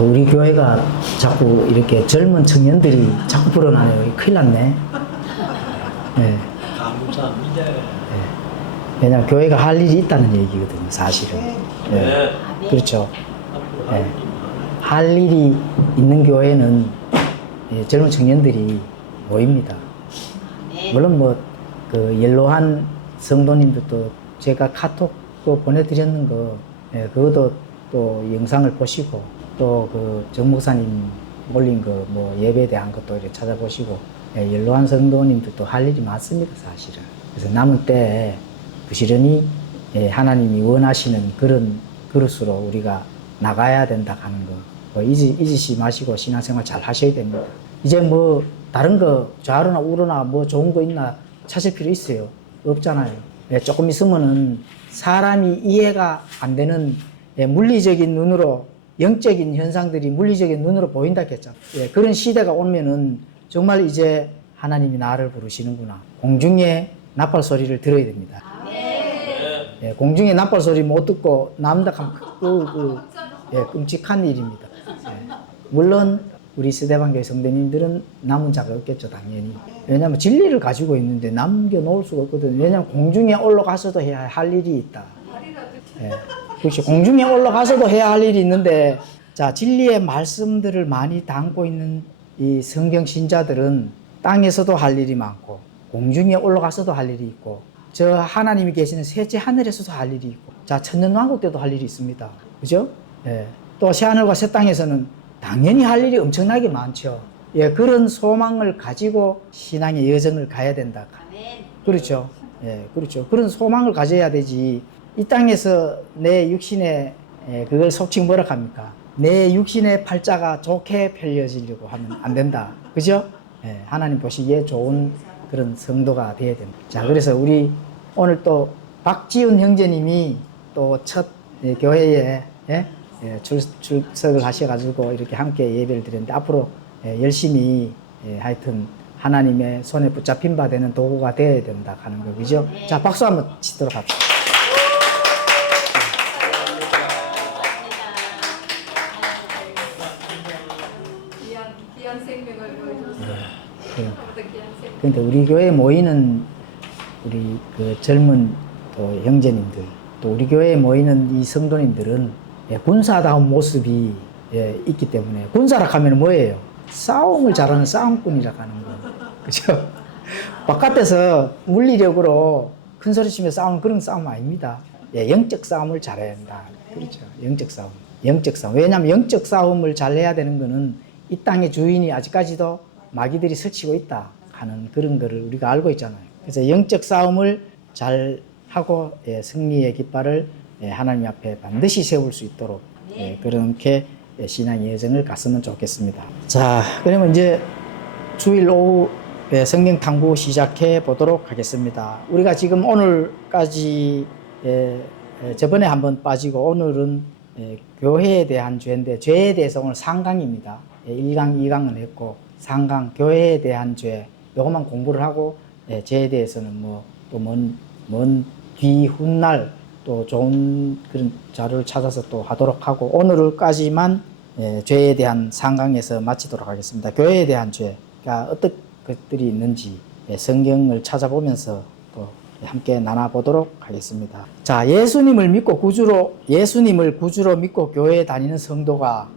우리 교회가 자꾸 이렇게 젊은 청년들이 자꾸 불어나네요. 큰일 났네. 네. 감사합니다. 네. 왜냐하면 교회가 할 일이 있다는 얘기거든요, 사실은. 네. 그렇죠. 네. 할 일이 있는 교회는 젊은 청년들이 모입니다. 물론 그 연로한 성도님들도 제가 카톡 보내드렸는 거, 그것도 또 영상을 보시고, 또 그 정 목사님 올린 거 예배에 대한 것도 이렇게 찾아보시고, 연로한 성도님들도 할 일이 많습니다, 사실은. 그래서 남은 때에 부지런히 하나님이 원하시는 그런 그릇으로 우리가 나가야 된다 하는 거, 잊으시 마시고 신앙생활 잘 하셔야 됩니다. 이제 다른 거 좌로나 우로나 좋은 거 있나 찾을 필요 있어요? 없잖아요. 조금 있으면은 사람이 이해가 안 되는 물리적인 눈으로, 영적인 현상들이 물리적인 눈으로 보인다 했잖아요. 그런 시대가 오면은 정말 이제 하나님이 나를 부르시는구나. 공중에 나팔 소리를 들어야 됩니다. 공중에 나팔 소리 못 듣고 남다 하면 끔찍한 일입니다. 물론 우리 스데반교회 성도님들은 남은 자가 없겠죠, 당연히. 왜냐하면 진리를 가지고 있는데 남겨놓을 수가 없거든요. 왜냐하면 공중에 올라가서도 해야 할 일이 있다. 그렇죠. 공중에 올라가서도 해야 할 일이 있는데, 자, 진리의 말씀들을 많이 담고 있는 이 성경 신자들은 땅에서도 할 일이 많고, 공중에 올라가서도 할 일이 있고, 저 하나님이 계시는 셋째 하늘에서도 할 일이 있고, 자, 천년왕국 때도 할 일이 있습니다. 그죠? 또 새하늘과 새 땅에서는 당연히 할 일이 엄청나게 많죠. 그런 소망을 가지고 신앙의 여정을 가야 된다. 그렇죠. 그렇죠. 그런 소망을 가져야 되지. 이 땅에서 내 육신에 그걸 속칭 뭐라 합니까? 내 육신의 팔자가 좋게 펼려지려고 하면 안 된다. 그죠? 하나님 보시기에 좋은 그런 성도가 되어야 됩니다. 자, 그래서 우리 오늘 또 박지훈 형제님이 또 첫 교회에 출석을 하셔가지고 이렇게 함께 예배를 드렸는데, 앞으로 열심히 하여튼 하나님의 손에 붙잡힌 바 되는 도구가 되어야 된다 하는 거죠. 자, 박수 한번 치도록 합시다. 귀한 생명을 보여줬어요. 그런데 우리 교회에 모이는 우리 그 젊은 또 형제님들, 또 우리 교회에 모이는 이 성도님들은 군사다운 모습이 있기 때문에, 군사라 하면 뭐예요? 싸움을 잘하는 싸움꾼이라 하는 거. 그죠? 바깥에서 물리력으로 큰 소리 치며 싸우는 그런 싸움 아닙니다. 영적 싸움을 잘해야 한다. 그렇죠. 영적 싸움. 영적 싸움. 왜냐하면 영적 싸움을 잘해야 되는 거는 이 땅의 주인이 아직까지도 마귀들이 설치고 있다 하는 그런 거를 우리가 알고 있잖아요. 그래서 영적 싸움을 잘 하고 승리의 깃발을 하나님 앞에 반드시 세울 수 있도록 그렇게 신앙의 여정을 갔으면 좋겠습니다. 자, 그러면 이제 주일 오후 성경 탐구 시작해 보도록 하겠습니다. 우리가 지금 오늘까지 저번에 한번 빠지고, 오늘은 교회에 대한 죄인데, 죄에 대해서 오늘 3강입니다. 1강, 2강은 했고 3강 교회에 대한 죄, 요것만 공부를 하고 죄에 대해서는 또 먼 뒤 훗날 또 좋은 그런 자료를 찾아서 또 하도록 하고, 오늘까지만 죄에 대한 3강에서 마치도록 하겠습니다. 교회에 대한 죄가 어떤 것들이 있는지 성경을 찾아보면서 또 함께 나눠보도록 하겠습니다. 자, 예수님을 구주로 믿고 교회에 다니는 성도가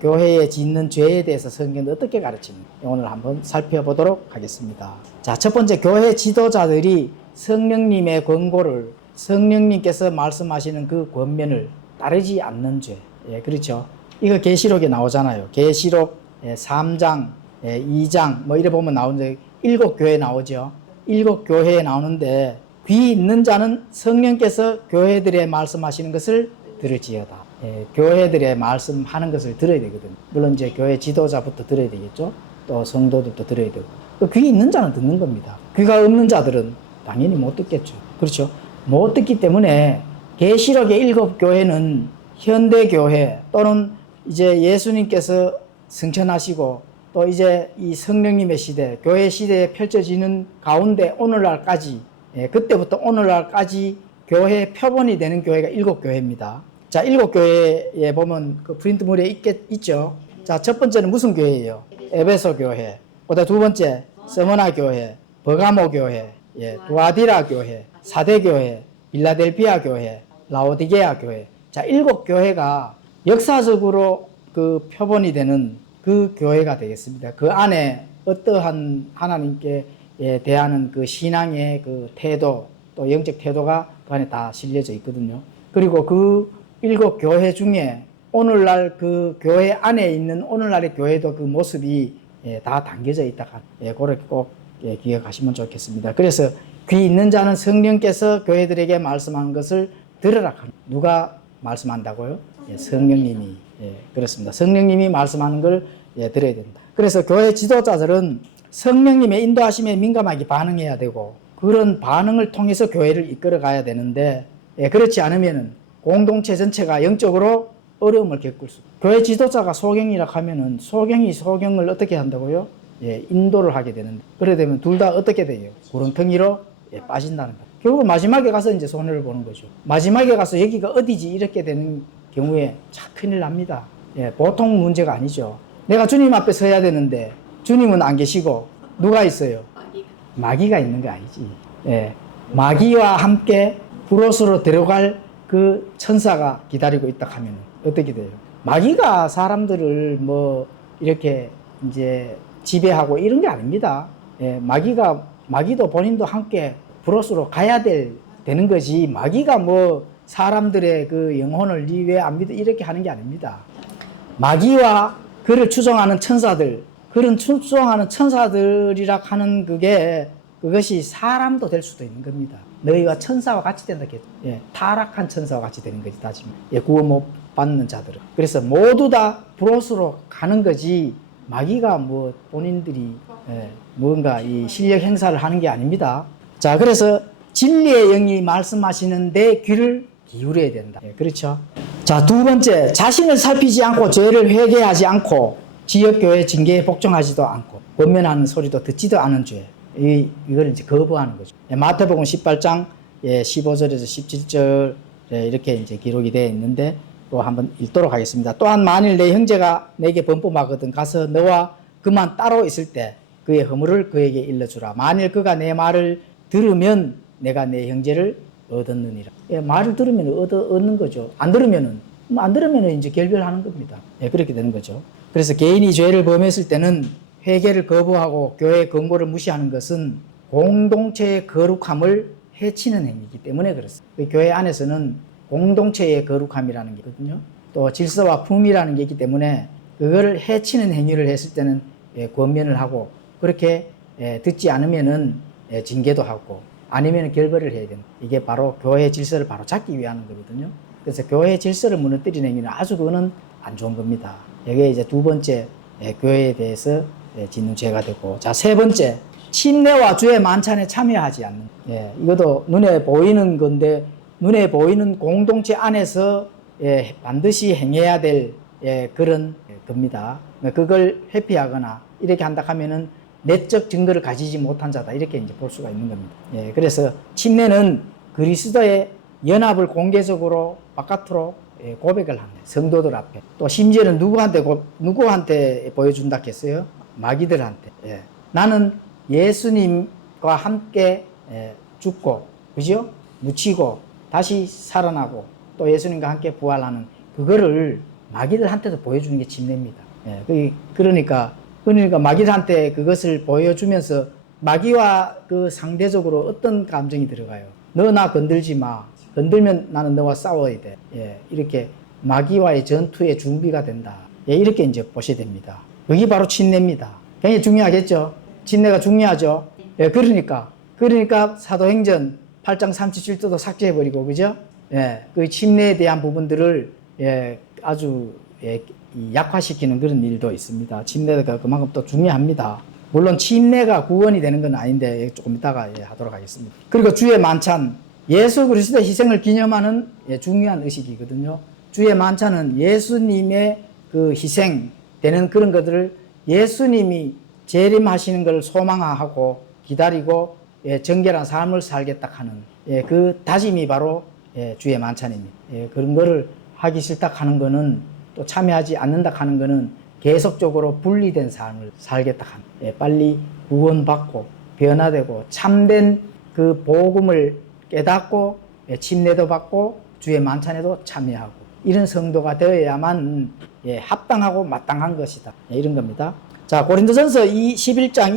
교회에 짓는 죄에 대해서 성경은 어떻게 가르칩니까? 오늘 한번 살펴보도록 하겠습니다. 자, 첫 번째, 교회 지도자들이 성령님의 권고를, 성령님께서 말씀하시는 그 권면을 따르지 않는 죄. 그렇죠. 이거 계시록에 나오잖아요. 계시록 3장, 2장 이래 보면 나오는데 7교회에 나오죠. 7교회에 나오는데, 귀 있는 자는 성령께서 교회들의 말씀하시는 것을 들을지어다. 교회들의 말씀하는 것을 들어야 되거든요. 물론 이제 교회 지도자부터 들어야 되겠죠. 또 성도들도 들어야 되고. 귀 있는 자는 듣는 겁니다. 귀가 없는 자들은 당연히 못 듣겠죠. 그렇죠. 못 듣기 때문에 계시록의 7교회는 현대교회 또는 이제 예수님께서 승천하시고 또 이제 이 성령님의 시대, 교회 시대에 펼쳐지는 가운데 오늘날까지, 그때부터 오늘날까지 교회 표본이 되는 교회가 7교회입니다. 자, 7교회에 보면 그 프린트물에 있죠. 자, 첫 번째는 무슨 교회예요? 에베소 교회. 그다음 두 번째, 스무나 교회, 버가모 교회, 두아디라 교회, 사대 교회, 빌라델피아 교회, 라오디게아 교회. 자, 7교회가 역사적으로 그 표본이 되는 그 교회가 되겠습니다. 그 안에 어떠한 하나님께 대하는 그 신앙의 그 태도, 또 영적 태도가 그 안에 다 실려져 있거든요. 그리고 그 7교회 중에 오늘날 그 교회 안에 있는 오늘날의 교회도 그 모습이 다 담겨져 있다. 그렇게 꼭 기억하시면 좋겠습니다. 그래서 귀 있는 자는 성령께서 교회들에게 말씀한 것을 들으라. 누가 말씀한다고요? 성령님이. 그렇습니다. 성령님이 말씀하는 걸 들어야 된다. 그래서 교회 지도자들은 성령님의 인도하심에 민감하게 반응해야 되고, 그런 반응을 통해서 교회를 이끌어 가야 되는데, 그렇지 않으면은 공동체 전체가 영적으로 어려움을 겪을 수. 교회 지도자가 소경이라 하면은 소경이 소경을 어떻게 한다고요? 인도를 하게 되는데, 그래 되면 둘 다 어떻게 돼요? 구렁텅이로 빠진다는 거예요. 결국 마지막에 가서 이제 손해를 보는 거죠. 마지막에 가서 여기가 어디지 이렇게 되는 경우에 참 큰일 납니다. 보통 문제가 아니죠. 내가 주님 앞에 서야 되는데 주님은 안 계시고 누가 있어요? 마귀가 있는 거 아니지. 마귀와 함께 브로스로 들어갈 그 천사가 기다리고 있다 하면 어떻게 돼요? 마귀가 사람들을 뭐 이렇게 이제 지배하고 이런 게 아닙니다. 마귀도 본인도 함께 브로스로 가야 되는 거지. 마귀가 뭐 사람들의 그 영혼을 니 왜 안 믿어 이렇게 하는 게 아닙니다. 마귀와 그를 추종하는 천사들, 그런 추종하는 천사들이라 하는 그것이 사람도 될 수도 있는 겁니다. 너희와 천사와 같이 된다. 타락한 천사와 같이 되는 거지, 따지면. 구원 못 받는 자들은. 그래서 모두 다 브로스로 가는 거지, 마귀가 뭐 본인들이 뭔가 이 실력 행사를 하는 게 아닙니다. 자, 그래서 진리의 영이 말씀하시는데 귀를 기울여야 된다. 그렇죠. 자, 두 번째, 자신을 살피지 않고 죄를 회개하지 않고 지역교회 징계에 복종하지도 않고 권면하는 소리도 듣지도 않은 죄. 이걸 이제 거부하는 거죠. 마태복음 18장 15절에서 17절 이렇게 이제 기록이 되어 있는데 또 한번 읽도록 하겠습니다. 또한 만일 내 형제가 내게 범법하거든 가서 너와 그만 따로 있을 때 그의 허물을 그에게 일러주라. 만일 그가 내 말을 들으면 내가 내 형제를 얻었느니라. 말을 들으면 얻는 거죠. 안 들으면은 이제 결별하는 겁니다. 그렇게 되는 거죠. 그래서 개인이 죄를 범했을 때는 회개를 거부하고 교회의 권고를 무시하는 것은 공동체의 거룩함을 해치는 행위이기 때문에 그렇습니다. 교회 안에서는 공동체의 거룩함이라는 게 있거든요. 또 질서와 품이라는 게 있기 때문에 그거를 해치는 행위를 했을 때는 권면을 하고, 그렇게 듣지 않으면은 징계도 하고, 아니면 결별을 해야 된다. 이게 바로 교회의 질서를 바로 잡기 위한 거거든요. 그래서 교회의 질서를 무너뜨리는 행위는 아주 그거는 안 좋은 겁니다. 이게 이제 두 번째 교회에 대해서 짓는 죄가 되고, 자, 세 번째, 침례와 주의 만찬에 참여하지 않는. 이것도 눈에 보이는 건데, 눈에 보이는 공동체 안에서 반드시 행해야 될 그런 겁니다. 그걸 회피하거나 이렇게 한다 하면은 내적 증거를 가지지 못한 자다, 이렇게 이제 볼 수가 있는 겁니다. 그래서 침례는 그리스도의 연합을 공개적으로 바깥으로 고백을 합니다. 성도들 앞에. 또 심지어는 누구한테 보여준다 했어요? 마귀들한테. 나는 예수님과 함께 죽고, 그죠? 묻히고 다시 살아나고 또 예수님과 함께 부활하는 그거를 마귀들한테도 보여주는 게 침례입니다. 그러니까 마귀들한테 그것을 보여주면서 마귀와 그 상대적으로 어떤 감정이 들어가요? 너 나 건들지 마. 건들면 나는 너와 싸워야 돼. 이렇게 마귀와의 전투의 준비가 된다. 이렇게 이제 보셔야 됩니다. 여기 바로 침례입니다. 굉장히 중요하겠죠? 침례가 중요하죠? 그러니까 사도행전 8장 37절도 삭제해버리고, 그죠? 그 침례에 대한 부분들을 아주 약화시키는 그런 일도 있습니다. 침례가 그만큼 또 중요합니다. 물론 침례가 구원이 되는 건 아닌데 조금 이따가 하도록 하겠습니다. 그리고 주의 만찬, 예수 그리스도의 희생을 기념하는 중요한 의식이거든요. 주의 만찬은 예수님의 그 희생되는 그런 것들을 예수님이 재림하시는 것을 소망하고 기다리고 정결한 삶을 살겠다 하는 그 다짐이 바로 주의 만찬입니다. 그런 거를 하기 싫다 하는 거는 또 참여하지 않는다 하는 거는 계속적으로 분리된 삶을 살겠다 하는 예, 빨리 구원받고 변화되고 참된 그 복음을 깨닫고 예, 침례도 받고 주의 만찬에도 참여하고 이런 성도가 되어야만 예, 합당하고 마땅한 것이다. 예, 이런 겁니다. 자, 고린도전서 11장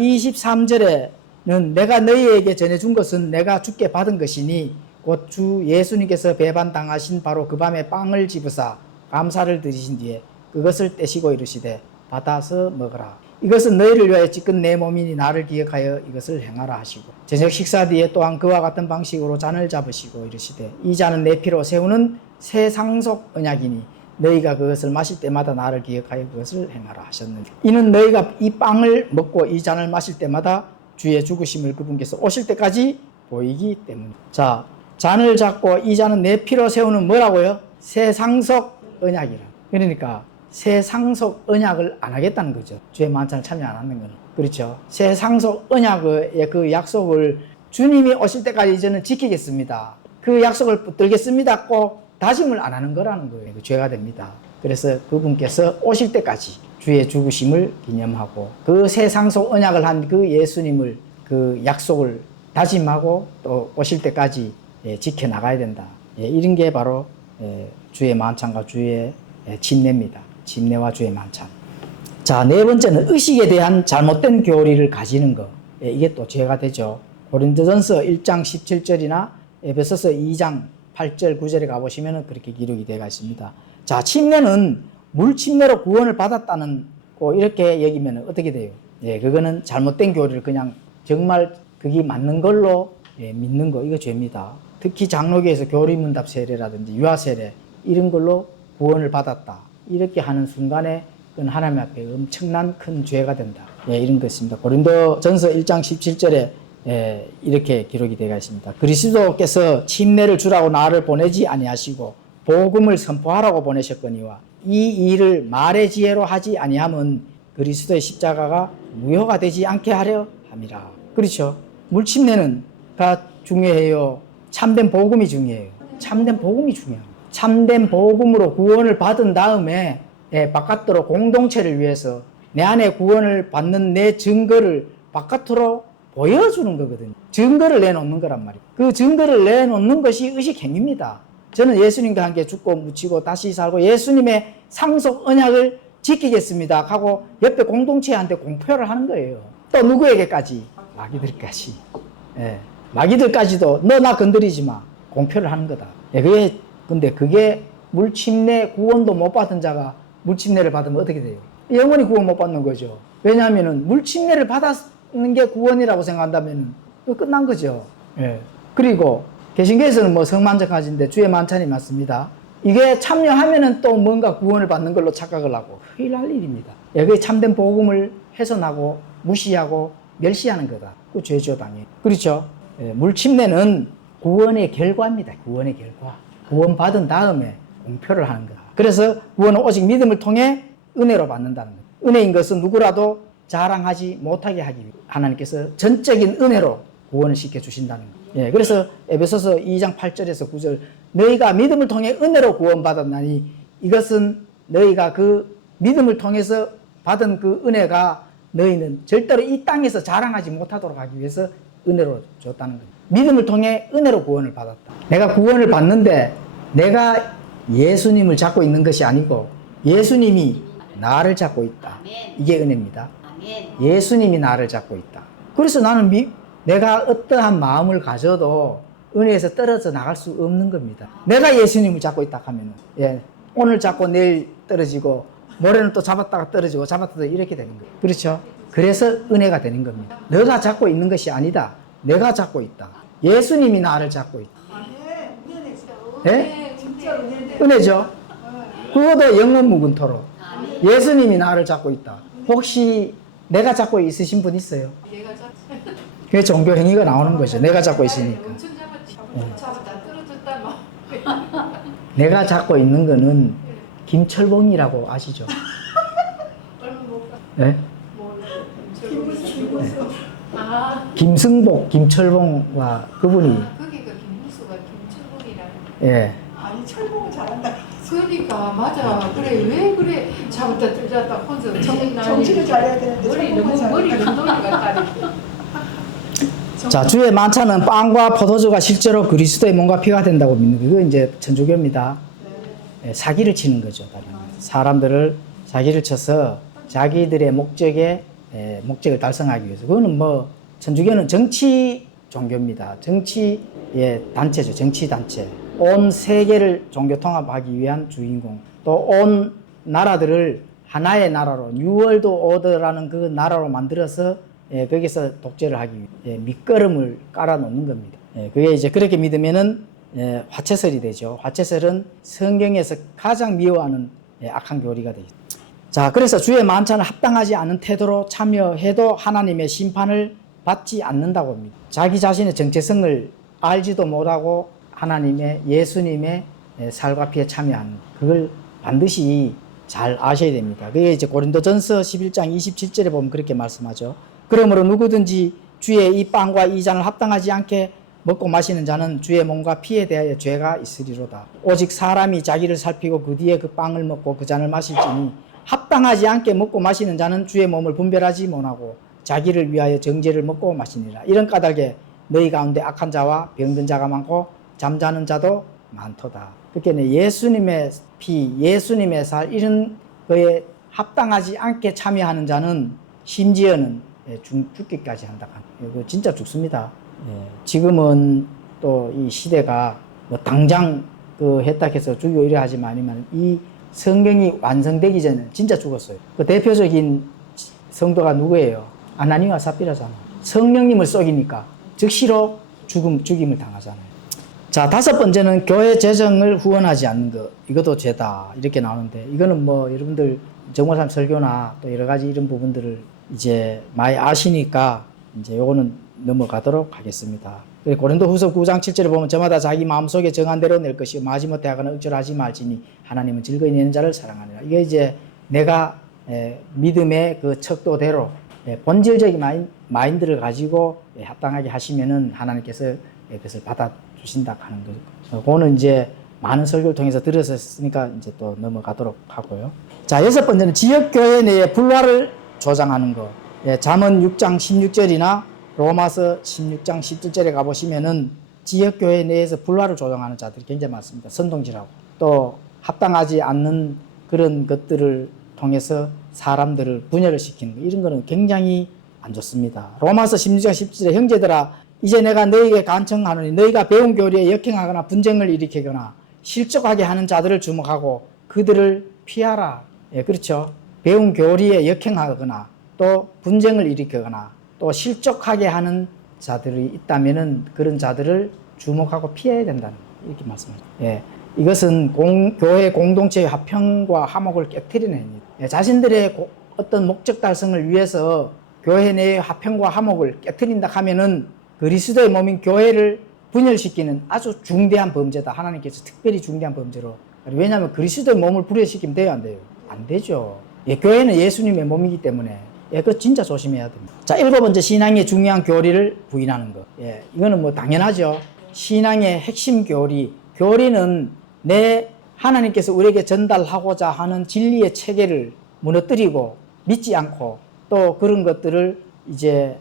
23절에는 내가 너희에게 전해준 것은 내가 주께 받은 것이니 곧 주 예수님께서 배반당하신 바로 그 밤에 빵을 집으사 감사를 드리신 뒤에 그것을 떼시고 이르시되 받아서 먹으라. 이것은 너희를 위하여 찢은 내 몸이니 나를 기억하여 이것을 행하라 하시고 저녁 식사 뒤에 또한 그와 같은 방식으로 잔을 잡으시고 이르시되 이 잔은 내 피로 세우는 새 상속 언약이니 너희가 그것을 마실 때마다 나를 기억하여 그것을 행하라 하셨느니라. 이는 너희가 이 빵을 먹고 이 잔을 마실 때마다 주의 죽으심을 그분께서 오실 때까지 보이기 때문이다. 자, 잔을 잡고 이 잔은 내 피로 세우는 뭐라고요? 새 상속 언약이라. 그러니까 새 상속 언약을 안 하겠다는 거죠. 주의 만찬을 참여 안 하는 거는. 그렇죠. 새 상속 언약의 그 약속을 주님이 오실 때까지 저는 지키겠습니다. 그 약속을 붙들겠습니다. 꼭 다짐을 안 하는 거라는 거예요. 그 죄가 됩니다. 그래서 그분께서 오실 때까지 주의 죽으심을 기념하고 그 새 상속 언약을 한 그 예수님을 그 약속을 다짐하고 또 오실 때까지 예, 지켜나가야 된다. 예, 이런 게 바로 예, 주의 만찬과 주의 예, 침례입니다. 침례와 주의 만찬. 자, 네 번째는 의식에 대한 잘못된 교리를 가지는 것. 예, 이게 또 죄가 되죠. 고린도전서 1장 17절이나 에베소서 2장 8절 9절에 가보시면 그렇게 기록이 되어 있습니다. 자, 침례는 물침례로 구원을 받았다는 거 이렇게 여기면 어떻게 돼요? 예, 그거는 잘못된 교리를 그냥 정말 그게 맞는 걸로 예, 믿는 거, 이거 죄입니다. 특히 장로교에서 교리문답 세례라든지 유아 세례 이런 걸로 구원을 받았다. 이렇게 하는 순간에 그건 하나님 앞에 엄청난 큰 죄가 된다. 예, 이런 것입니다. 고린도전서 1장 17절에 예, 이렇게 기록이 되어 있습니다. 그리스도께서 침례를 주라고 나를 보내지 아니하시고 복음을 선포하라고 보내셨거니와 이 일을 말의 지혜로 하지 아니하면 그리스도의 십자가가 무효가 되지 않게 하려 함이라. 그렇죠. 물침례는 다 중요해요. 참된 복음이 중요해요. 참된 복음이 중요합니다. 참된 복음으로 구원을 받은 다음에 예, 바깥으로 공동체를 위해서 내 안에 구원을 받는 내 증거를 바깥으로 보여주는 거거든요. 증거를 내놓는 거란 말이에요. 그 증거를 내놓는 것이 의식행위입니다. 저는 예수님과 함께 죽고 묻히고 다시 살고 예수님의 상속 언약을 지키겠습니다 하고 옆에 공동체한테 공표를 하는 거예요. 또 누구에게까지? 마귀들까지. 예, 마귀들까지도 너 나 건드리지 마. 공표를 하는 거다. 예, 근데 그게 물침례 구원도 못 받은 자가 물침례를 받으면 어떻게 돼요? 영원히 구원 못 받는 거죠. 왜냐하면 물침례를 받았는 게 구원이라고 생각한다면 끝난 거죠. 예. 그리고 개신교에서는 뭐 성만찬까지인데 주의 만찬이 맞습니다. 이게 참여하면은 또 뭔가 구원을 받는 걸로 착각을 하고 큰일 날 일입니다. 예, 그게 참된 복음을 훼손하고 무시하고 멸시하는 거다. 그 죄죠, 당연히. 그렇죠? 예, 물침례는 구원의 결과입니다. 구원의 결과. 구원 받은 다음에 공표를 하는 거다. 그래서 구원은 오직 믿음을 통해 은혜로 받는다는 거예요. 은혜인 것은 누구라도 자랑하지 못하게 하기 위해 하나님께서 전적인 은혜로 구원을 시켜주신다는 거예요. 예, 그래서 에베소서 2장 8절에서 9절 너희가 믿음을 통해 은혜로 구원받았나니 이것은 너희가 그 믿음을 통해서 받은 그 은혜가 너희는 절대로 이 땅에서 자랑하지 못하도록 하기 위해서 은혜로 줬다는 거예요. 믿음을 통해 은혜로 구원을 받았다. 내가 구원을 받는데 내가 예수님을 잡고 있는 것이 아니고 예수님이 나를 잡고 있다. 이게 은혜입니다. 예수님이 나를 잡고 있다. 그래서 나는 내가 어떠한 마음을 가져도 은혜에서 떨어져 나갈 수 없는 겁니다. 내가 예수님을 잡고 있다 하면 예, 오늘 잡고 내일 떨어지고 모레는 또 잡았다가 떨어지고 잡았다가 이렇게 되는 거예요. 그렇죠? 그래서 은혜가 되는 겁니다. 너가 잡고 있는 것이 아니다. 내가 잡고 있다. 예수님이 나를 잡고 있다. 예? 은혜죠? 그것도 영원 무근토록 예수님이 나를 잡고 있다. 혹시 내가 잡고 있으신 분 있어요? 그게 종교 행위가 나오는 거죠. 내가 잡고 있으니까. 잡았다 떨어졌다 막. 내가 잡고 있는 거는 김철봉이라고 아시죠? 네? 아, 김승복, 김철봉과 그분이 그게 그 김무수가 김철봉이라는. 예. 아니 철봉을 잘한다. 그러니까 맞아. 그래 왜 그래 잡았다 뜯었다 혼자 정치를 잘해야 되는데 머리 너무 머리 운동이 같다니. 자, 주의 만찬은 빵과 포도주가 실제로 그리스도의 몸과 피가 된다고 믿는 거. 이거 이제 천주교입니다. 예, 사기를 치는 거죠. 다른 말로. 사람들을 사기를 쳐서 자기들의 목적을 달성하기 위해서. 그거는 뭐 천주교는 정치 종교입니다. 정치의 단체죠. 정치 단체. 온 세계를 종교 통합하기 위한 주인공. 또 온 나라들을 하나의 나라로 뉴월드 오더라는 그 나라로 만들어서 거기서 독재를 하기 위해 밑거름을 깔아놓는 겁니다. 그게 이제 그렇게 믿으면은 화채설이 되죠. 화채설은 성경에서 가장 미워하는 악한 교리가 되죠. 자, 그래서 주의 만찬을 합당하지 않은 태도로 참여해도 하나님의 심판을 받지 않는다고 합니다. 자기 자신의 정체성을 알지도 못하고 하나님의 예수님의 살과 피에 참여하는 그걸 반드시 잘 아셔야 됩니다. 그게 이제 고린도전서 11장 27절에 보면 그렇게 말씀하죠. 그러므로 누구든지 주의 이 빵과 이 잔을 합당하지 않게 먹고 마시는 자는 주의 몸과 피에 대하여 죄가 있으리로다. 오직 사람이 자기를 살피고 그 뒤에 그 빵을 먹고 그 잔을 마실지니 합당하지 않게 먹고 마시는 자는 주의 몸을 분별하지 못하고 자기를 위하여 정죄를 먹고 마시니라. 이런 까닭에 너희 가운데 악한 자와 병든 자가 많고 잠자는 자도 많도다. 그렇게 예수님의 피, 예수님의 살 이런 거에 합당하지 않게 참여하는 자는 심지어는 죽기까지 한다. 이거 진짜 죽습니다. 지금은 또 이 시대가 뭐 당장 했다 해서 죽이고 이래 하지만 이 성경이 완성되기 전에 진짜 죽었어요. 그 대표적인 성도가 누구예요? 아나니와 삽비라잖아요. 성령님을 속이니까 즉시로 죽임을 당하잖아요. 자, 다섯 번째는 교회 재정을 후원하지 않는 것. 이것도 죄다. 이렇게 나오는데, 이거는 뭐 여러분들 정월삼 설교나 또 여러 가지 이런 부분들을 이제 많이 아시니까 이제 요거는 넘어가도록 하겠습니다. 고린도후서 9장 7절에 보면 저마다 자기 마음속에 정한 대로 낼 것이요 마지못해 하거나 억지로하지 말지니 하나님은 즐거이 내는 자를 사랑하니라. 이게 이제 내가 믿음의 그 척도대로 본질적인 마인드를 가지고 합당하게 하시면은 하나님께서 그것을 받아주신다 하는 거죠. 그거는 이제 많은 설교를 통해서 들었으니까 이제 또 넘어가도록 하고요. 자, 여섯 번째는 지역교회 내에 불화를 조장하는 거. 잠언 6장 16절이나 로마서 16장 17절에 가보시면은 지역교회 내에서 불화를 조장하는 자들이 굉장히 많습니다. 선동질하고 또 합당하지 않는 그런 것들을 통해서 사람들을 분열을 시키는 거. 이런 거는 굉장히 안 좋습니다. 로마서 16장 17절에 형제들아 이제 내가 너희에게 간청하노니 너희가 배운 교리에 역행하거나 분쟁을 일으키거나 실족하게 하는 자들을 주목하고 그들을 피하라. 그렇죠. 배운 교리에 역행하거나 또 분쟁을 일으키거나 또 실족하게 하는 자들이 있다면은 그런 자들을 주목하고 피해야 된다는 이렇게 말씀하죠. 이것은 교회 공동체의 화평과 화목을 깨트리는 행위. 자신들의 어떤 목적 달성을 위해서 교회 내의 화평과 화목을 깨트린다 하면은 그리스도의 몸인 교회를 분열시키는 아주 중대한 범죄다. 하나님께서 특별히 중대한 범죄로. 왜냐하면 그리스도의 몸을 분열시키면 돼요, 안 돼요? 안 되죠. 교회는 예수님의 몸이기 때문에 그거 진짜 조심해야 됩니다. 자, 일곱 번째 신앙의 중요한 교리를 부인하는 것. 이거는 뭐 당연하죠. 신앙의 핵심 교리는 하나님께서 우리에게 전달하고자 하는 진리의 체계를 무너뜨리고 믿지 않고 또 그런 것들을 이제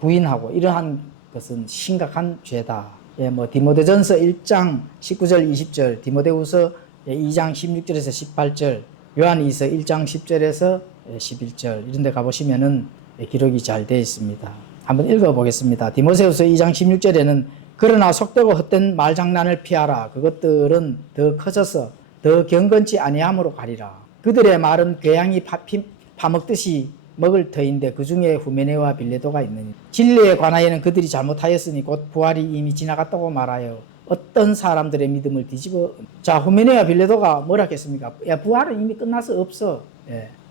부인하고 이러한 것은 심각한 죄다. 뭐 디모데전서 1장 19절 20절, 디모데후서 2장 16절에서 18절, 요한이서 1장 10절에서 11절 이런 데 가보시면은 기록이 잘 되어 있습니다. 한번 읽어보겠습니다. 디모데후서 2장 16절에는 그러나 속되고 헛된 말장난을 피하라. 그것들은 더 커져서 더 경건치 아니함으로 가리라. 그들의 말은 괴양이 파먹듯이 먹을 터인데 그 중에 후메네와 빌레도가 있느니 진리에 관하여는 그들이 잘못하였으니 곧 부활이 이미 지나갔다고 말하여 어떤 사람들의 믿음을 뒤집어. 자, 후메네와 빌레도가 뭐라 했습니까? 부활은 이미 끝나서 없어.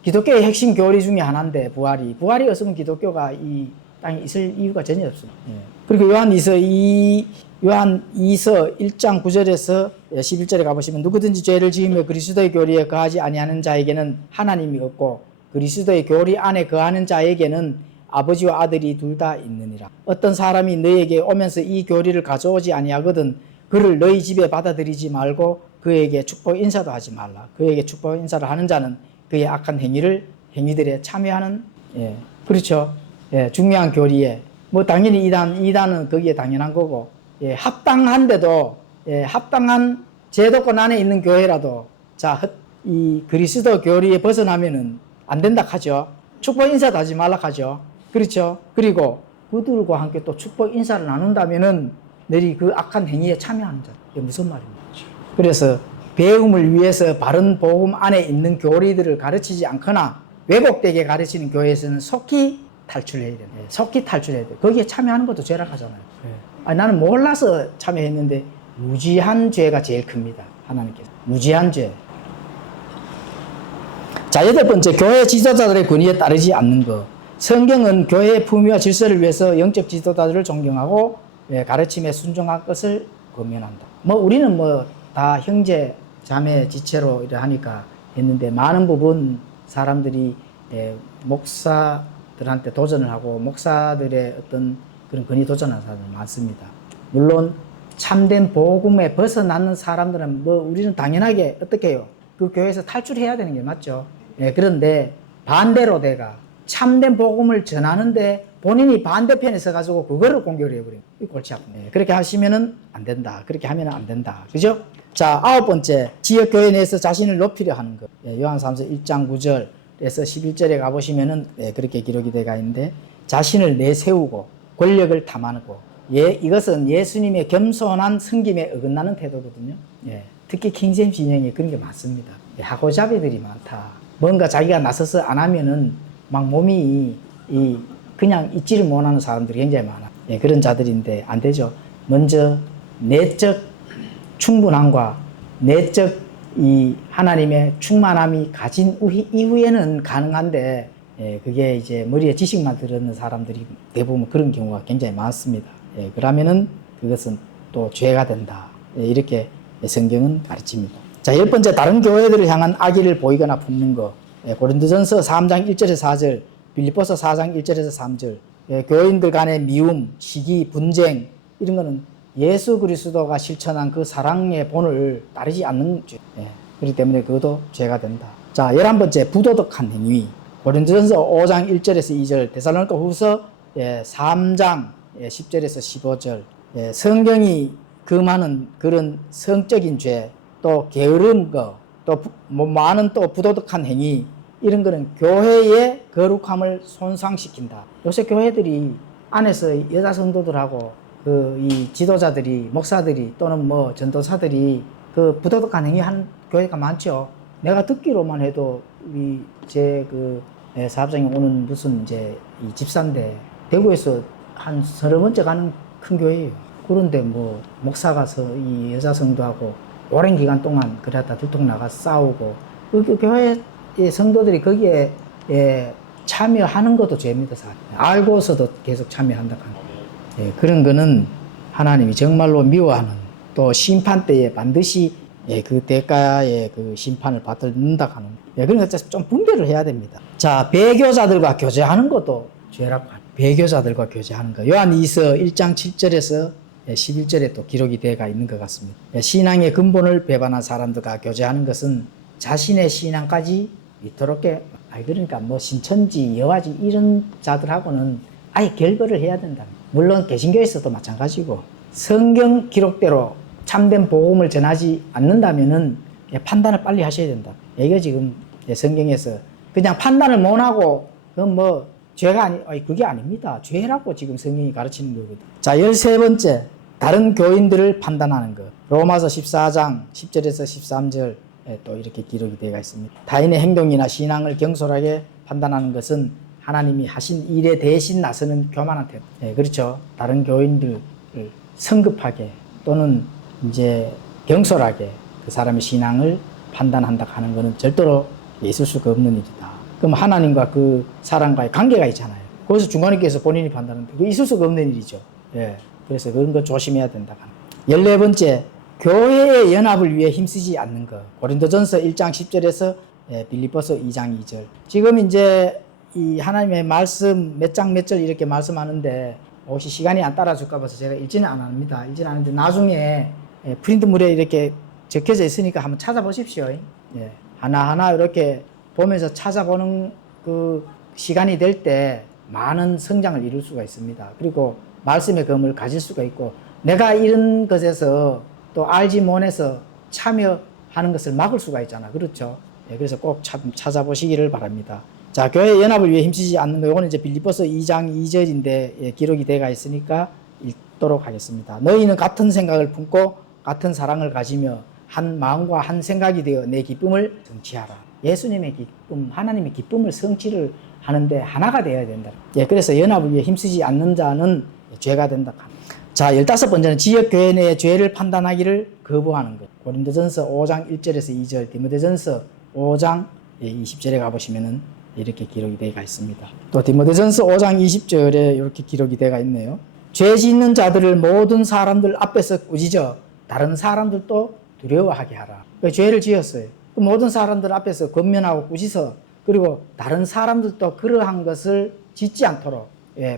기독교의 핵심 교리 중에 하나인데 부활이 없으면 기독교가 이 땅에 있을 이유가 전혀 없습니다. 그리고 요한 2서 1장 9절에서 11절에 가보시면 누구든지 죄를 지으며 그리스도의 교리에 거하지 아니하는 자에게는 하나님이 없고 그리스도의 교리 안에 거하는 자에게는 아버지와 아들이 둘 다 있느니라. 어떤 사람이 너희에게 오면서 이 교리를 가져오지 아니하거든 그를 너희 집에 받아들이지 말고 그에게 축복 인사도 하지 말라. 그에게 축복 인사를 하는 자는 그의 악한 행위들에 참여하는, 예, 그렇죠. 예, 중요한 교리에, 뭐, 당연히 이단은 거기에 당연한 거고, 예, 합당한데도, 예, 합당한 제도권 안에 있는 교회라도, 자, 이 그리스도 교리에 벗어나면은 안 된다 하죠. 축복 인사도 하지 말라 하죠. 그렇죠. 그리고 그들과 함께 또 축복 인사를 나눈다면은 너희 그 악한 행위에 참여하는 자. 이게 무슨 말입니까? 그래서 배움을 위해서 바른 복음 안에 있는 교리들을 가르치지 않거나 왜곡되게 가르치는 교회에서는 속히 탈출해야 돼요. 속히 탈출해야 돼요. 거기에 참여하는 것도 죄라고 하잖아요. 아니, 나는 몰라서 참여했는데 무지한 죄가 제일 큽니다. 하나님께서. 무지한 죄. 자, 8번째, 교회 지도자들의 권위에 따르지 않는 것. 성경은 교회의 품위와 질서를 위해서 영적 지도자들을 존경하고 가르침에 순종할 것을 권면한다. 뭐 우리는 뭐 다 형제, 자매, 지체로 이래 하니까 했는데 많은 부분 사람들이 목사들한테 도전을 하고 목사들의 어떤 그런 권위 도전하는 사람들 많습니다. 물론 참된 복음에 벗어나는 사람들은 뭐 우리는 당연하게 어떻게 해요? 그 교회에서 탈출해야 되는 게 맞죠. 그런데 반대로 내가 참된 복음을 전하는데 본인이 반대편에 서가지고 그거를 공격을 해버려요. 골치 아프네. 그렇게 하시면은 안 된다. 그렇게 하면은 안 된다. 그죠? 자, 9번째. 지역교회 내에서 자신을 높이려 하는 것. 요한사무서 1장 9절에서 11절에 가보시면은 그렇게 기록이 되어 있는데 자신을 내세우고 권력을 탐하고 이것은 예수님의 겸손한 섬김에 어긋나는 태도거든요. 특히 킹제임스 진영에 그런 게 많습니다. 하고자비들이 많다. 뭔가 자기가 나서서 안 하면은 막 몸이 그냥 있지를 못하는 사람들이 굉장히 많아. 그런 자들인데 안 되죠. 먼저 내적 충분함과 내적 이 하나님의 충만함이 가진 이후에는 가능한데 그게 이제 머리에 지식만 들었는 사람들이 대부분 그런 경우가 굉장히 많습니다. 그러면은 그것은 또 죄가 된다. 이렇게 성경은 가르칩니다. 자, 10번째, 다른 교회들을 향한 악의를 보이거나 품는 것. 고린도전서 3장 1절에서 4절, 빌립보서 4장 1절에서 3절, 교인들 간의 미움, 시기, 분쟁, 이런 거는 예수 그리스도가 실천한 그 사랑의 본을 따르지 않는 죄. 그렇기 때문에 그것도 죄가 된다. 자, 11번째, 부도덕한 행위. 고린도전서 5장 1절에서 2절, 데살로니가 후서 3장 10절에서 15절, 성경이 금하는 그런 성적인 죄, 또 게으른 거, 또 많은 또 부도덕한 행위, 이런 거는 교회의 거룩함을 손상시킨다. 요새 교회들이 안에서 여자 성도들하고 이 지도자들이, 목사들이 또는 뭐 전도사들이 그 부도덕한 행위 한 교회가 많죠. 내가 듣기로만 해도 사업장에 오는 무슨 이 집사인데 대구에서 한 30번째 가는 큰 교회예요. 그런데 뭐 목사가 이 여자 성도하고 오랜 기간 동안 그러다 들통나가 싸우고 그 교회의 성도들이 거기에 참여하는 것도 죄입니다. 알고서도 계속 참여한다. 그런 거는 하나님이 정말로 미워하는, 또 심판 때에 반드시 그 대가의 그 심판을 받는다 하는, 그런 것 좀 분별을 해야 됩니다. 자, 배교자들과 교제하는 것도 죄라고 합니다. 배교자들과 교제하는 거. 요한 2서 1장 7절에서 11절에 또 기록이 되어 있는 것 같습니다. 신앙의 근본을 배반한 사람들과 교제하는 것은 자신의 신앙까지 위태롭게, 그러니까 뭐 신천지, 여화지 이런 자들하고는 아예 결별을 해야 된다. 물론 개신교에서도 마찬가지고 성경 기록대로 참된 복음을 전하지 않는다면은 판단을 빨리 하셔야 된다. 이게 지금 성경에서 그냥 판단을 못하고 그건 뭐 죄가 그게 아닙니다. 죄라고 지금 성경이 가르치는 거거든요. 자, 13번째, 다른 교인들을 판단하는 것. 로마서 14장 10절에서 13절 또 이렇게 기록이 되어 있습니다. 타인의 행동이나 신앙을 경솔하게 판단하는 것은 하나님이 하신 일에 대신 나서는 교만한 태도. 그렇죠. 다른 교인들을 성급하게 또는 이제 경솔하게 그 사람의 신앙을 판단한다 하는 것은 절대로 있을 수가 없는 일이다. 그럼 하나님과 그 사람과의 관계가 있잖아요. 거기서 중간에 껴서 본인이 판단하는데 그게 있을 수가 없는 일이죠. 그래서 그런 거 조심해야 된다. 14번째, 교회의 연합을 위해 힘쓰지 않는 것. 고린도전서 1장 10절에서 빌립보서 2장 2절. 지금 이제 이 하나님의 말씀 몇 장 몇 절 이렇게 말씀하는데 혹시 시간이 안 따라줄까 봐서 제가 읽지는 안 합니다. 읽지는 않는데 나중에 프린트물에 이렇게 적혀져 있으니까 한번 찾아보십시오. 예. 하나하나 이렇게 보면서 찾아보는 그 시간이 될 때 많은 성장을 이룰 수가 있습니다. 그리고 말씀의 검을 가질 수가 있고, 내가 이런 것에서 또 알지 못해서 참여하는 것을 막을 수가 있잖아. 그렇죠? 예, 그래서 꼭 찾아보시기를 바랍니다. 자, 교회 연합을 위해 힘쓰지 않는 거, 이거는 이제 빌립보서 2장 2절인데 예, 기록이 되어 있으니까 읽도록 하겠습니다. 너희는 같은 생각을 품고 같은 사랑을 가지며 한 마음과 한 생각이 되어 내 기쁨을 성취하라. 예수님의 기쁨, 하나님의 기쁨을 성취를 하는데 하나가 되어야 된다. 예, 그래서 연합을 위해 힘쓰지 않는 자는 죄가 된다. 자, 15번째는 지역교회 내의 죄를 판단하기를 거부하는 것. 고린도전서 5장 1절에서 2절, 디모데전서 5장 20절에 가보시면은 이렇게 기록이 되어 있습니다. 또 디모데전서 5장 20절에 이렇게 기록이 되어 있네요. 죄 짓는 자들을 모든 사람들 앞에서 꾸짖어 다른 사람들도 두려워하게 하라. 죄를 지었어요. 그 모든 사람들 앞에서 권면하고 꾸짖어, 그리고 다른 사람들도 그러한 것을 짓지 않도록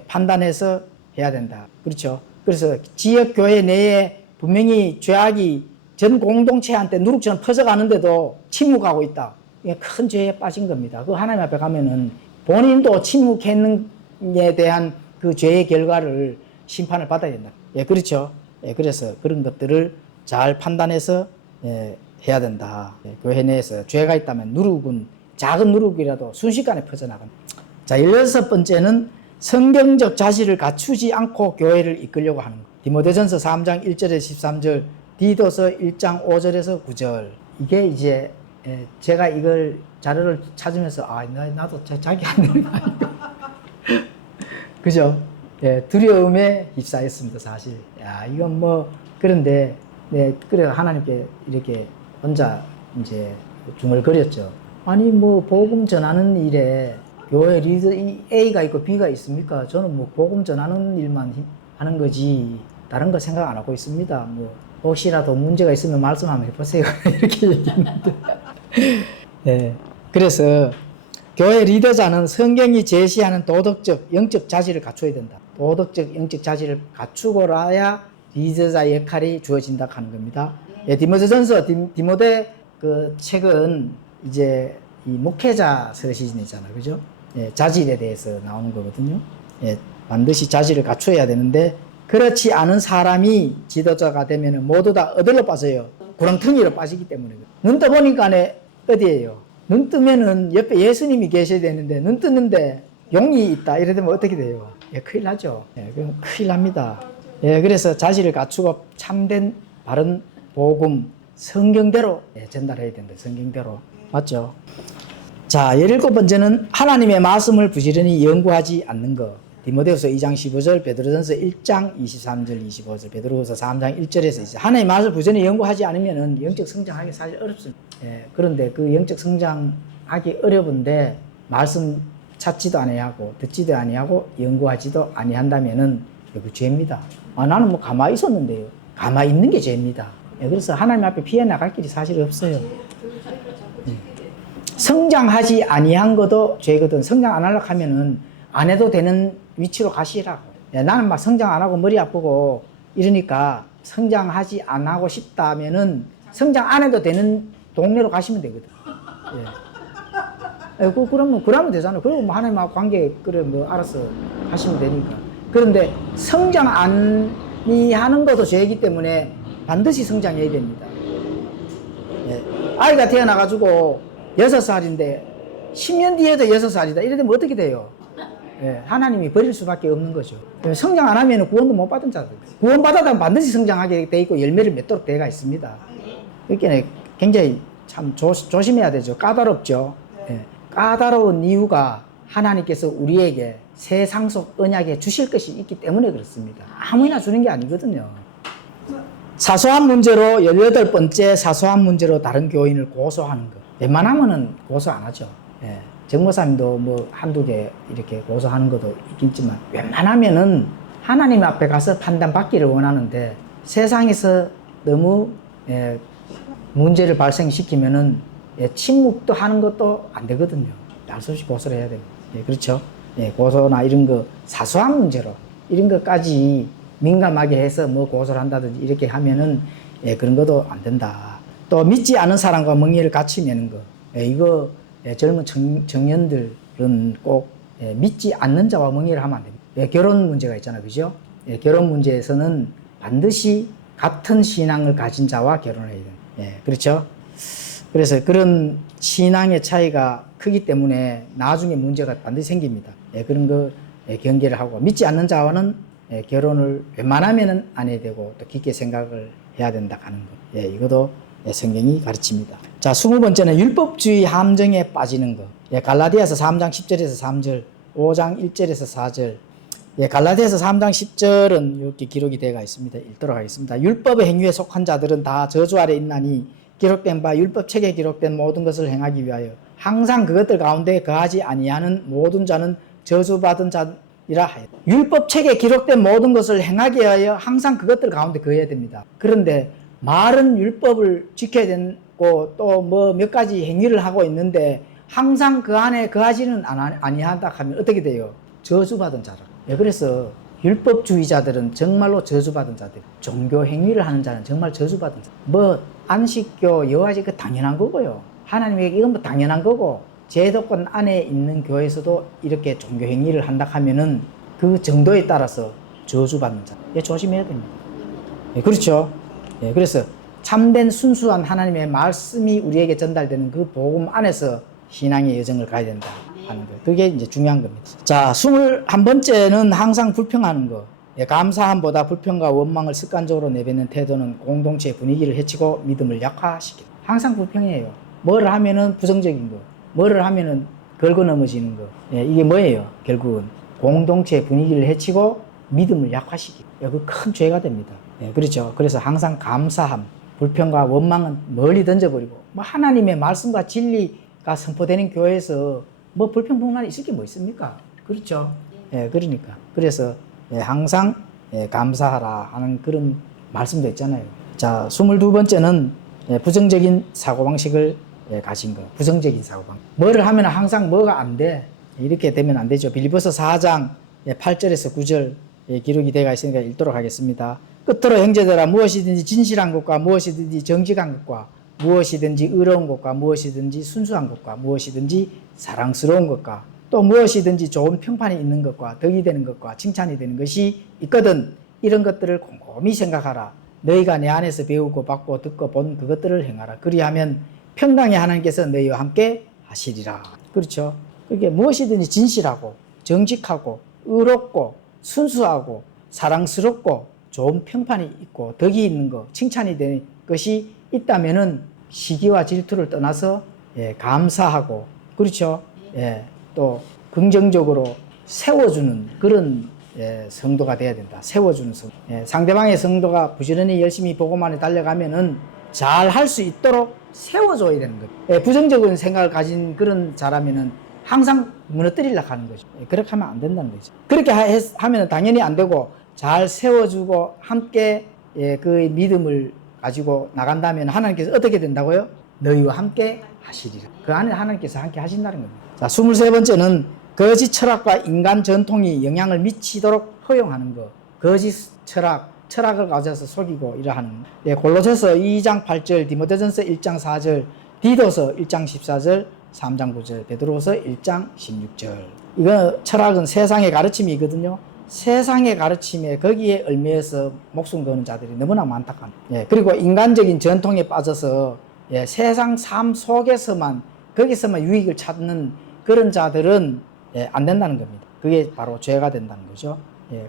판단해서 해야 된다. 그렇죠? 그래서 지역교회 내에 분명히 죄악이 전 공동체한테 누룩처럼 퍼져가는데도 침묵하고 있다. 이게 큰 죄에 빠진 겁니다. 그 하나님 앞에 가면은 본인도 침묵했는에 대한 그 죄의 결과를 심판을 받아야 된다. 예, 그렇죠. 예, 그래서 그런 것들을 잘 판단해서 해야 된다. 예, 교회 내에서 죄가 있다면 누룩은 작은 누룩이라도 순식간에 퍼져나간다. 자, 16번째는 성경적 자질을 갖추지 않고 교회를 이끌려고 하는 것. 디모데전서 3장 1절에서 13절, 디도서 1장 5절에서 9절. 이게 이제 제가 이걸 자료를 찾으면서 나도 자기 안 되는 거 아닌가. 그죠? 예, 두려움에 휩싸였습니다, 사실. 야, 이건 뭐 그런데 그래 하나님께 이렇게 혼자 이제 중얼거렸죠. 아니 뭐 복음 전하는 일에 교회 리더 A가 있고 B가 있습니까? 저는 뭐 복음 전하는 일만 하는 거지 다른 거 생각 안 하고 있습니다. 뭐 혹시라도 문제가 있으면 말씀 한번 해보세요. 이렇게 얘기했는데 네. 그래서 교회 리더자는 성경이 제시하는 도덕적, 영적 자질을 갖춰야 된다. 도덕적, 영적 자질을 갖추고라야 리더자 역할이 주어진다 하는 겁니다. 예, 디모데전서 디모데 그 책은 이제 이 목회자 서신이잖아요, 그죠? 예, 자질에 대해서 나오는 거거든요. 예, 반드시 자질을 갖춰야 되는데 그렇지 않은 사람이 지도자가 되면 모두 다 어디로 빠져요? 구렁텅이로 빠지기 때문에. 눈 떠보니까 어디예요? 눈 뜨면은 옆에 예수님이 계셔야 되는데 눈 뜨는데 용이 있다 이래 되면 어떻게 돼요? 예, 큰일 나죠. 예, 그럼 큰일 납니다. 예, 그래서 자질을 갖추고 참된 바른 복음 성경대로 전달해야 된다. 성경대로. 맞죠? 자, 17번째는 하나님의 말씀을 부지런히 연구하지 않는 것. 디모데후서 2장 15절, 베드로전서 1장 23절, 25절, 베드로후서 3장 1절에서 이제 하나님의 말씀을 부지런히 연구하지 않으면은 영적 성장하기 사실 어렵습니다. 예, 그런데 그 영적 성장하기 어려운데 말씀 찾지도 아니하고 듣지도 아니하고 연구하지도 아니한다면은 그 죄입니다. 나는 뭐 가만히 있었는데요. 가만히 있는 게 죄입니다. 예, 그래서 하나님 앞에 피해 나갈 길이 사실 없어요. 성장하지 아니한 것도 죄거든. 성장 안 하려고 하면은 안 해도 되는 위치로 가시라고. 예, 나는 막 성장 안 하고 머리 아프고 이러니까 성장하지 안 하고 싶다면은 성장 안 해도 되는 동네로 가시면 되거든. 예. 예, 그러면 되잖아요. 그리고 뭐 하나님하고 관계, 그래, 뭐, 알아서 하시면 되니까. 그런데 성장 아니 하는 것도 죄이기 때문에 반드시 성장해야 됩니다. 예. 아이가 태어나가지고 6살인데 10년 뒤에도 6살이다. 이래 되면 어떻게 돼요? 예, 하나님이 버릴 수밖에 없는 거죠. 성장 안 하면 구원도 못 받은 자들. 구원 받아도 반드시 성장하게 돼 있고 열매를 맺도록 되어 있습니다. 그러니까 굉장히 참 조심해야 되죠. 까다롭죠. 예, 까다로운 이유가 하나님께서 우리에게 세상 속 언약에 주실 것이 있기 때문에 그렇습니다. 아무나 주는 게 아니거든요. 사소한 문제로 18번째 사소한 문제로 다른 교인을 고소하는 것. 웬만하면은 고소 안 하죠. 예. 정모사님도 뭐 한두 개 이렇게 고소하는 것도 있겠지만 웬만하면은 하나님 앞에 가서 판단받기를 원하는데 세상에서 너무 문제를 발생시키면은 침묵도 하는 것도 안 되거든요. 날 수 없이 고소를 해야 됩니다. 예, 그렇죠. 예, 고소나 이런 거 사소한 문제로 이런 것까지 민감하게 해서 뭐 고소를 한다든지 이렇게 하면은 그런 것도 안 된다. 또 믿지 않은 사람과 멍에를 같이 매는 거. 이거 젊은 청년들은 꼭 믿지 않는 자와 멍에를 하면 안 됩니다. 결혼 문제가 있잖아요. 그죠? 결혼 문제에서는 반드시 같은 신앙을 가진 자와 결혼을 해야 돼요. 그렇죠? 그래서 그런 신앙의 차이가 크기 때문에 나중에 문제가 반드시 생깁니다. 그런 거 경계를 하고 믿지 않는 자와는 결혼을 웬만하면은 안 해야 되고 또 깊게 생각을 해야 된다 하는 거. 이것도 성경이 가르칩니다. 자, 20번째는 율법주의 함정에 빠지는 거. 갈라디아서 3장 10절에서 3절, 5장 1절에서 4절. 갈라디아서 3장 10절은 이렇게 기록이 되어 있습니다. 읽도록 하겠습니다. 율법의 행위에 속한 자들은 다 저주 아래 있나니 기록된 바 율법책에 기록된 모든 것을 행하기 위하여 항상 그것들 가운데 거하지 아니하는 모든 자는 저주받은 자이라 하여. 율법책에 기록된 모든 것을 행하기 위하여 항상 그것들 가운데 거해야 됩니다. 그런데 말은 율법을 지켜야 되고 또 뭐 몇 가지 행위를 하고 있는데 항상 그 안에 거하지는 아니한다 하면 어떻게 돼요? 저주받은 자라. 그래서 율법주의자들은 정말로 저주받은 자들, 종교 행위를 하는 자는 정말 저주받은 자. 뭐 안식교, 여화지 그 당연한 거고요. 하나님에게 이건 뭐 당연한 거고 제도권 안에 있는 교회에서도 이렇게 종교 행위를 한다 하면은 그 정도에 따라서 저주받는 자. 조심해야 됩니다. 그렇죠? 그래서 참된 순수한 하나님의 말씀이 우리에게 전달되는 그 복음 안에서 신앙의 여정을 가야 된다 하는 거. 그게 이제 중요한 겁니다. 자, 21번째는 항상 불평하는 거. 감사함보다 불평과 원망을 습관적으로 내뱉는 태도는 공동체의 분위기를 해치고 믿음을 약화시킵니다. 항상 불평해요. 뭐를 하면은 부정적인 거, 뭐를 하면은 걸고 넘어지는 거. 이게 뭐예요? 결국은 공동체의 분위기를 해치고 믿음을 약화시키고, 그 큰 죄가 됩니다. 그렇죠. 그래서 항상 감사함, 불평과 원망은 멀리 던져버리고, 뭐 하나님의 말씀과 진리가 선포되는 교회에서 뭐 불평불만이 있을 게 뭐 있습니까? 그렇죠. 그러니까. 그래서 항상 감사하라 하는 그런 말씀도 있잖아요. 자, 22번째는 부정적인 사고방식을 가진 거. 부정적인 사고방식. 뭐를 하면 항상 뭐가 안 돼. 이렇게 되면 안 되죠. 빌립보서 4장 8절에서 9절 기록이 되어 있으니까 읽도록 하겠습니다. 끝으로 형제들아, 무엇이든지 진실한 것과 무엇이든지 정직한 것과 무엇이든지 의로운 것과 무엇이든지 순수한 것과 무엇이든지 사랑스러운 것과 또 무엇이든지 좋은 평판이 있는 것과 덕이 되는 것과 칭찬이 되는 것이 있거든 이런 것들을 곰곰이 생각하라. 너희가 내 안에서 배우고 받고 듣고 본 그것들을 행하라. 그리하면 평강의 하나님께서 너희와 함께 하시리라. 그렇죠. 그게 무엇이든지 진실하고 정직하고 의롭고 순수하고 사랑스럽고 좋은 평판이 있고 덕이 있는 것, 칭찬이 되는 것이 있다면은 시기와 질투를 떠나서 감사하고, 그렇죠. 또 긍정적으로 세워주는 그런 성도가 돼야 된다. 세워주는 성도. 상대방의 성도가 부지런히 열심히 복음만에 달려가면은 잘 할 수 있도록 세워줘야 되는 거예요. 부정적인 생각을 가진 그런 자라면은 항상 무너뜨리려고 하는 거죠. 그렇게 하면 안 된다는 거죠. 그렇게 하면 당연히 안 되고 잘 세워주고 함께 그 믿음을 가지고 나간다면 하나님께서 어떻게 된다고요? 너희와 함께 하시리라. 그 안에 하나님께서 함께 하신다는 겁니다. 자, 23번째는 거짓 철학과 인간 전통이 영향을 미치도록 허용하는 것. 거짓 철학을 가져서 속이고 이러하는. 골로새서 2장 8절, 디모데전서 1장 4절, 디도서 1장 14절, 3장 9절, 베드로서 1장 16절. 이거 철학은 세상의 가르침이거든요. 세상의 가르침에 거기에 얽매여서 목숨 거는 자들이 너무나 많다. 그리고 인간적인 전통에 빠져서 세상 삶 속에서만 거기서만 유익을 찾는 그런 자들은 안 된다는 겁니다. 그게 바로 죄가 된다는 거죠.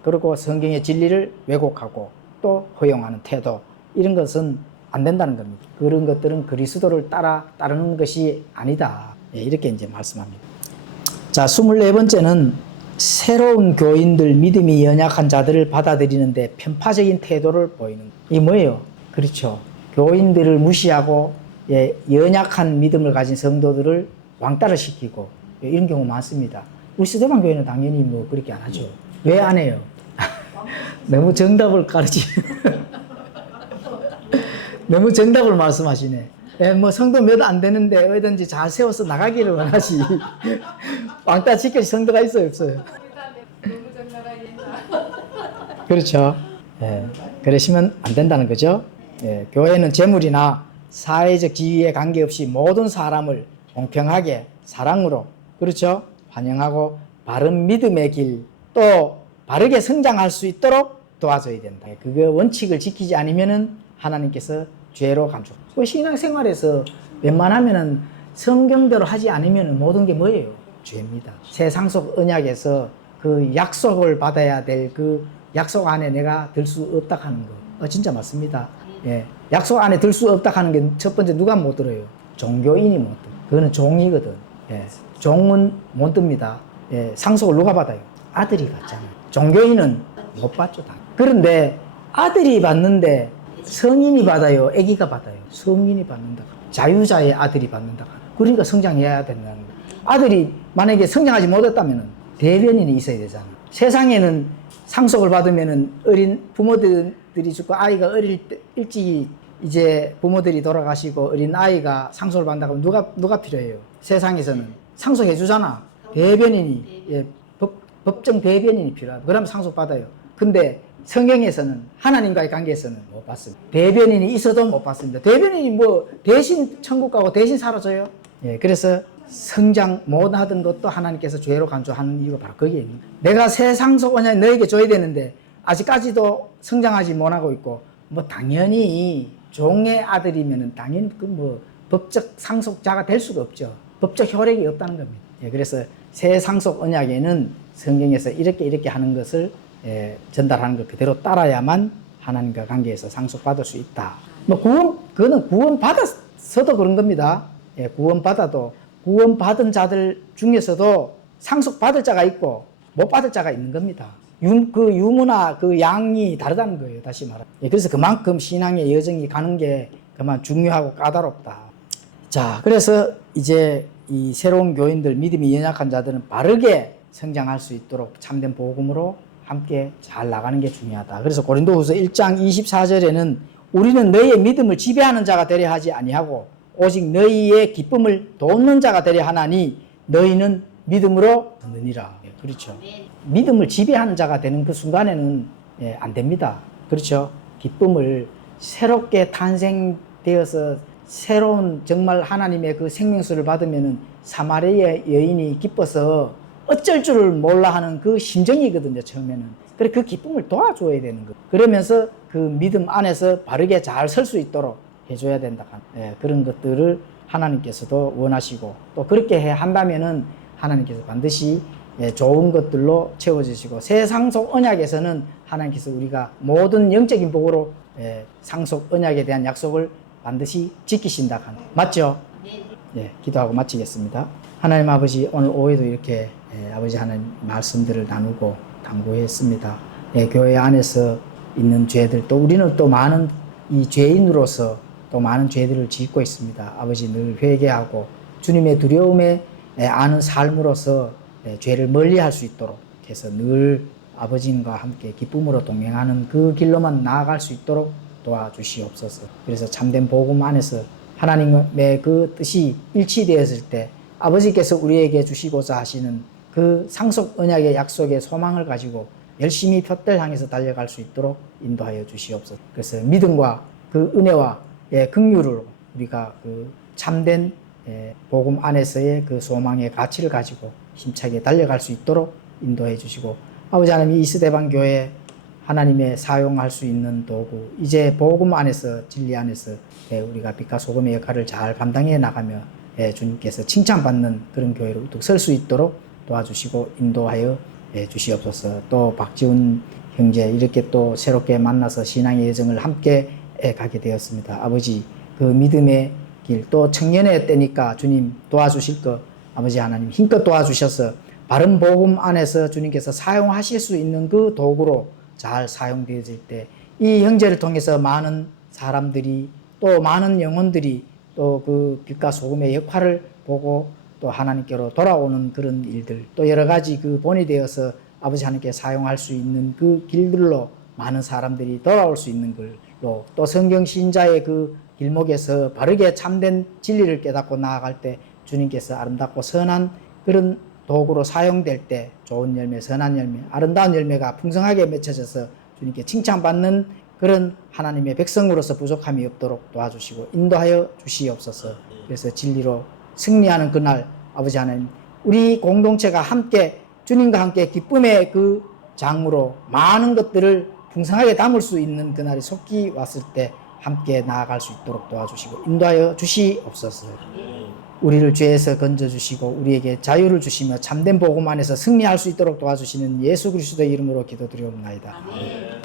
그리고 성경의 진리를 왜곡하고 또 허용하는 태도, 이런 것은 안 된다는 겁니다. 그런 것들은 그리스도를 따르는 것이 아니다. 이렇게 이제 말씀합니다. 자, 24번째는 새로운 교인들, 믿음이 연약한 자들을 받아들이는데 편파적인 태도를 보이는 것. 이게 뭐예요? 그렇죠. 교인들을 무시하고 연약한 믿음을 가진 성도들을 왕따를 시키고 이런 경우 많습니다. 우리 스데반 교회는 당연히 뭐 그렇게 안 하죠. 왜 안 해요? 너무 정답을 너무 정답을 말씀하시네. 뭐 성도 몇 안 되는데 어디든지 잘 세워서 나가기를 원하지. 왕따 시킬 성도가 있어요, 없어요? 그렇죠. 그러시면 안 된다는 거죠. 교회는 재물이나 사회적 지위에 관계없이 모든 사람을 공평하게 사랑으로, 그렇죠? 환영하고 바른 믿음의 길, 또 바르게 성장할 수 있도록 도와줘야 된다. 그 원칙을 지키지 않으면은 하나님께서 죄로 간주. 그 신앙생활에서 웬만하면은 성경대로 하지 않으면 모든 게 뭐예요? 죄입니다. 새 상속 언약에서 그 약속을 받아야 될 그 약속 안에 내가 들 수 없다 하는 거. 진짜 맞습니다. 예. 약속 안에 들 수 없다 하는 게 첫 번째 누가 못 들어요? 종교인이 못 들어요. 그거는 종이거든. 예. 종은 못 듭니다. 예. 상속을 누가 받아요? 아들이 받잖아요. 종교인은 못 받죠. 다. 그런데 아들이 받는데 성인이 받아요? 아기가 받아요? 성인이 받는다. 자유자의 아들이 받는다. 그러니까 성장해야 된다는 거예요. 아들이 만약에 성장하지 못했다면 대변인이 있어야 되잖아. 세상에는 상속을 받으면 어린 부모들이 죽고 아이가 어릴 때 일찍 이제 부모들이 돌아가시고 어린 아이가 상속을 받는다고 하면 누가 필요해요? 세상에서는 상속해 주잖아. 대변인이, 예, 법정 대변인이 필요하다. 그러면 상속 받아요. 근데 성경에서는 하나님과의 관계에서는 못 받습니다. 대변인이 있어도 못 받습니다. 대변인이 뭐 대신 천국 가고 대신 사라져요? 예, 그래서 성장 못하던 것도 하나님께서 죄로 간주하는 이유가 바로 거기에 있는 거예요. 내가 새 상속 언약 너에게 줘야 되는데 아직까지도 성장하지 못하고 있고, 뭐 당연히 종의 아들이면은 당연히 그 뭐 법적 상속자가 될 수가 없죠. 법적 효력이 없다는 겁니다. 예, 그래서 새 상속 언약에는 성경에서 이렇게 하는 것을 전달하는 걸 그대로 따라야만 하나님과 관계에서 상속받을 수 있다. 뭐 그거는 구원받았어도 그런 겁니다. 예, 구원받아도 구원받은 자들 중에서도 상속받을 자가 있고 못 받을 자가 있는 겁니다. 그 유무나 그 양이 다르다는 거예요. 다시 말하면. 예, 그래서 그만큼 신앙의 여정이 가는 게 그만 중요하고 까다롭다. 자, 그래서 이제 이 새로운 교인들, 믿음이 연약한 자들은 바르게 성장할 수 있도록 참된 복음으로 함께 잘 나가는 게 중요하다. 그래서 고린도후서 1장 24절에는 우리는 너희의 믿음을 지배하는 자가 되려 하지 아니하고 오직 너희의 기쁨을 돋는 자가 되려 하나니 너희는 믿음으로 듣느니라. 예, 그렇죠. 믿음을 지배하는 자가 되는 그 순간에는 안 됩니다. 그렇죠. 기쁨을 새롭게 탄생되어서 새로운 정말 하나님의 그 생명수를 받으면은 사마리아 여인이 기뻐서 어쩔 줄을 몰라 하는 그 심정이거든요, 처음에는. 그래, 그 기쁨을 도와줘야 되는 거예요. 그러면서 그 믿음 안에서 바르게 잘 설 수 있도록 해줘야 된다. 그런 것들을 하나님께서도 원하시고, 또 그렇게 한다면은 하나님께서 반드시 좋은 것들로 채워주시고, 새 상속 언약에서는 하나님께서 우리가 모든 영적인 복으로 상속 언약에 대한 약속을 반드시 지키신다. 맞죠? 네. 기도하고 마치겠습니다. 하나님 아버지, 오늘 오후에도 이렇게 아버지 하나님 말씀들을 나누고 당부했습니다. 교회 안에서 있는 죄들, 또 우리는 또 많은 이 죄인으로서 또 많은 죄들을 짓고 있습니다. 아버지, 늘 회개하고 주님의 두려움에 아는 삶으로서 죄를 멀리할 수 있도록 해서 늘 아버지님과 함께 기쁨으로 동행하는 그 길로만 나아갈 수 있도록 도와주시옵소서. 그래서 참된 복음 안에서 하나님의 그 뜻이 일치되었을 때 아버지께서 우리에게 주시고자 하시는 그 상속 언약의 약속의 소망을 가지고 열심히 푯들 향해서 달려갈 수 있도록 인도하여 주시옵소서. 그래서 믿음과 그 은혜와 긍휼을 우리가 그 참된 복음 안에서의 그 소망의 가치를 가지고 힘차게 달려갈 수 있도록 인도해 주시고, 아버지 하나님, 이 스데반 교회 하나님의 사용할 수 있는 도구, 이제 복음 안에서, 진리 안에서 우리가 빛과 소금의 역할을 잘 감당해 나가며 주님께서 칭찬받는 그런 교회로 우뚝 설 수 있도록 도와주시고 인도하여 주시옵소서. 또 박지훈 형제 이렇게 또 새롭게 만나서 신앙의 여정을 함께 가게 되었습니다. 아버지, 그 믿음의 길, 또 청년의 때니까 주님 도와주실 것, 아버지 하나님 힘껏 도와주셔서 바른 복음 안에서 주님께서 사용하실 수 있는 그 도구로 잘 사용되어질 때 이 형제를 통해서 많은 사람들이, 또 많은 영혼들이 또 그 빛과 소금의 역할을 보고 또 하나님께로 돌아오는 그런 일들, 또 여러 가지 그 본이 되어서 아버지 하나님께 사용할 수 있는 그 길들로 많은 사람들이 돌아올 수 있는 걸로, 또 성경 신자의 그 길목에서 바르게 참된 진리를 깨닫고 나아갈 때 주님께서 아름답고 선한 그런 도구로 사용될 때 좋은 열매, 선한 열매, 아름다운 열매가 풍성하게 맺혀져서 주님께 칭찬받는 그런 하나님의 백성으로서 부족함이 없도록 도와주시고 인도하여 주시옵소서. 그래서 진리로 승리하는 그날 아버지 하나님, 우리 공동체가 함께 주님과 함께 기쁨의 그 장으로 많은 것들을 풍성하게 담을 수 있는 그날이 속히 왔을 때 함께 나아갈 수 있도록 도와주시고 인도하여 주시옵소서. 우리를 죄에서 건져주시고 우리에게 자유를 주시며 참된 복음 안에서 승리할 수 있도록 도와주시는 예수 그리스도의 이름으로 기도드리옵나이다.